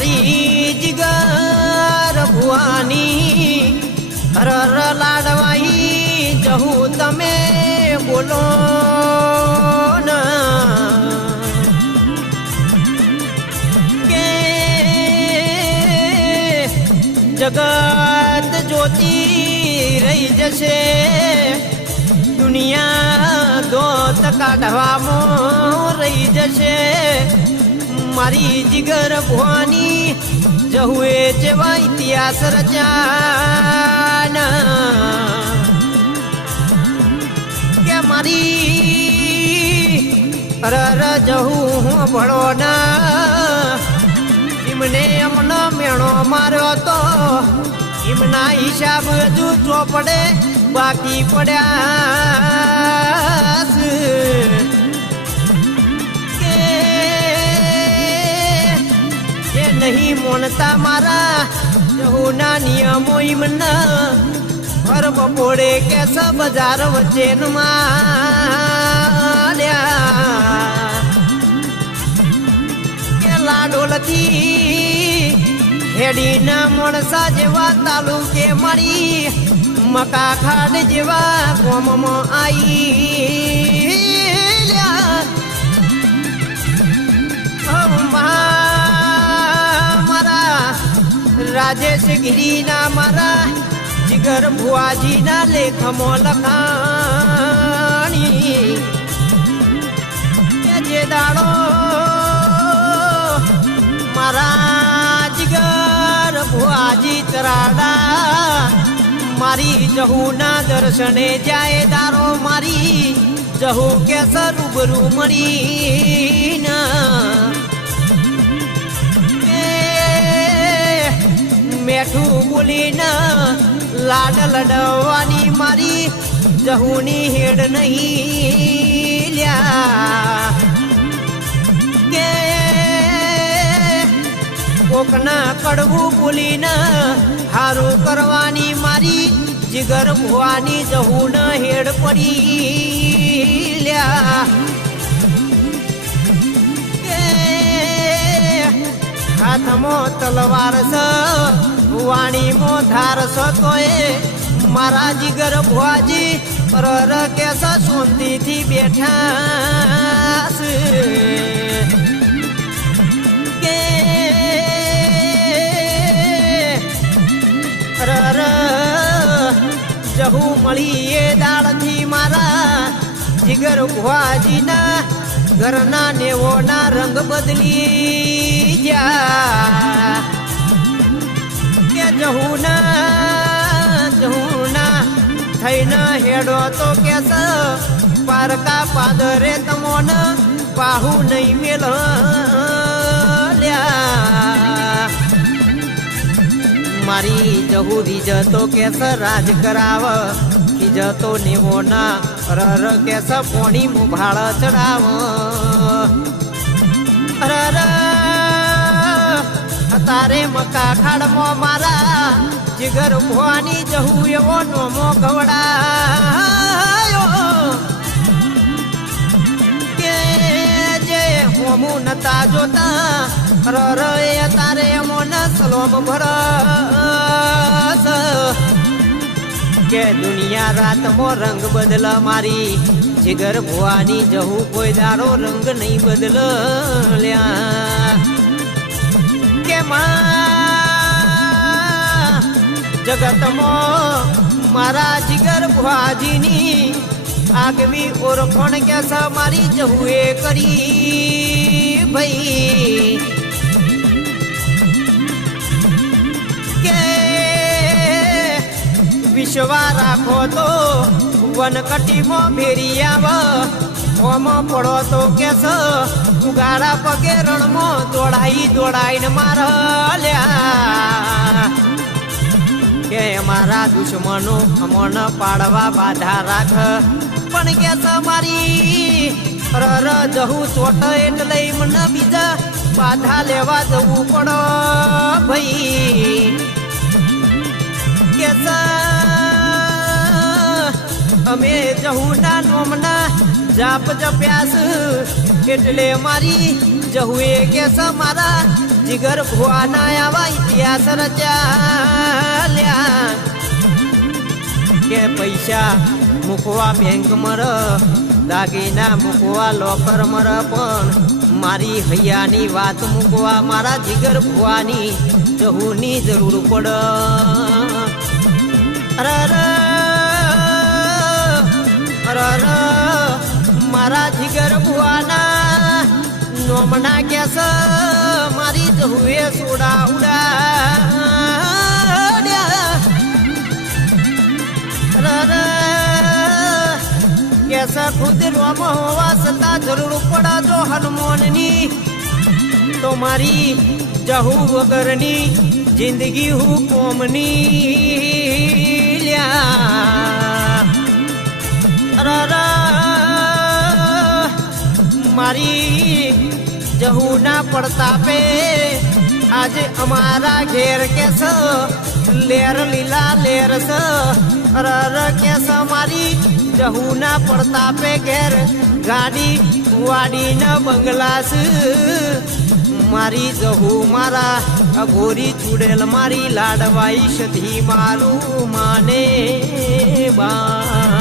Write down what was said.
મારી જીગર ભુવાની હરર લાડવાઈ જહું તમે બોલો કે જગત જ્યોતિ રહી જશે, દુનિયા દોત કાઢવામાં રહી જશે. મારી જીગર ભવાની જહુએ જેવા ઇતિહાસ રચાના. કે મારી રર જહું હું ભણો ના એમને એમનો મેણો માર્યો તો એમના હિસાબ હજુ પડે બાકી પડ્યા નહીં મોનતા મારા. જહુના નિયમો એમના હર બપોરે કે સ બજાર વચ્ચે માલ્યા કે લાડોલથી હેડીના મોણસા જેવા તાલુકે મળી. મકા ખાડ જેવા ગોમમાં આઈ. મારા રાજેશ ગિરીના મારા, જીગર ભુવાજીના લેખમાં લખાણી. જે દાડો મારા જીગર ભુવાજી ચરાડા, મારી જહુના દર્શને જાય દારો મારી, જહુ કે રૂબરૂ મળી મેઠું બોલીને, લાડ લડવાની મારી જહુની હેડ નહીં લ્યા. કે કોકના કડવું બોલીને, હારું કરવાની મારી જીગર ભુવાની જહુન હેડ પડી લ્યા. હાથમાં તલવાર સ મો ધાર સ તોય મારા જીગર ભુવાજી રર કે સ શાંતિથી બેઠા કે રર જહુ મળી એ દાળથી મારા જીગર ભુવાજીના ઘરના નેવોના રંગ બદલી જા જહુના જહુના, થઈને હેડો તો કેસ, પારકા પાદરે તમોન પાહુ નહીં મેલ મારી જહુરી જતો કેસ રાજ કરાવ જતો નેવો ના રર કેસ પોણી મુભાળ ચડાવ. રર તારે મકા ખાડમાં મારા, જીગર ભવાની જહુ એવો નોમો ગવડાયો. કે જે હોમું નતા જોતા, રર એ તારે મોન સલોમ ભરસ. કે દુનિયા રાતમાં રંગ બદલ મારી, જીગર ભવાની જવું કોઈ દારો રંગ નહીં બદલ લ્યા. માં મારા જીગર ભુવાજીની આગવી ઓળખણ કે છે મારી જહુએ કરી ભાઈ. કે વિશ્વા રાખો તો વનકટીમાં ભેરી આવ. પડો તો કેસ ઉગાડા પગે રણમાં દોડાઈ દોડાઈને માર લ્યા. કે મારા દુશ્મનો અમન પાડવા બાધા રાખ. પણ કે તમારી રર જહું ચોટ એટલે મને બીજા બાધા લેવા જવું પડો ભાઈ. કે અમે જહુના નોમના જાપ જપ્યાસ એટલે મારી જહુએ કે મારા જીગર ભુવાના આવા ઇતિહાસ રચ્યા કે પૈસા મૂકવા બેંક મર દાગીના મૂકવા લોકર મર પણ મારી હૈયાની વાત મૂકવા મારા જીગર ભુવાની જહુની જરૂર પડ અરે અરે, અરે નોમના કેસ, મારી જહુએ સોડા ઉડાડ્યા કેસા ખુદ રોમ હોવા સતા જરૂર પડા જો હનુમાનની. તો મારી જહુ વગરની જિંદગી હું કોમની. જહુના પડતાપે આજે અમારા ઘેર કેસ, લેર લીલા લેર સ રર કેસ મારી જહુના પડતાપે ઘેર, ગાડી વાડીના બંગલાસ. મારી જહુ મારા અઘોરી ચૂડેલ મારી લાડવાઈ સધી મારું માને બા.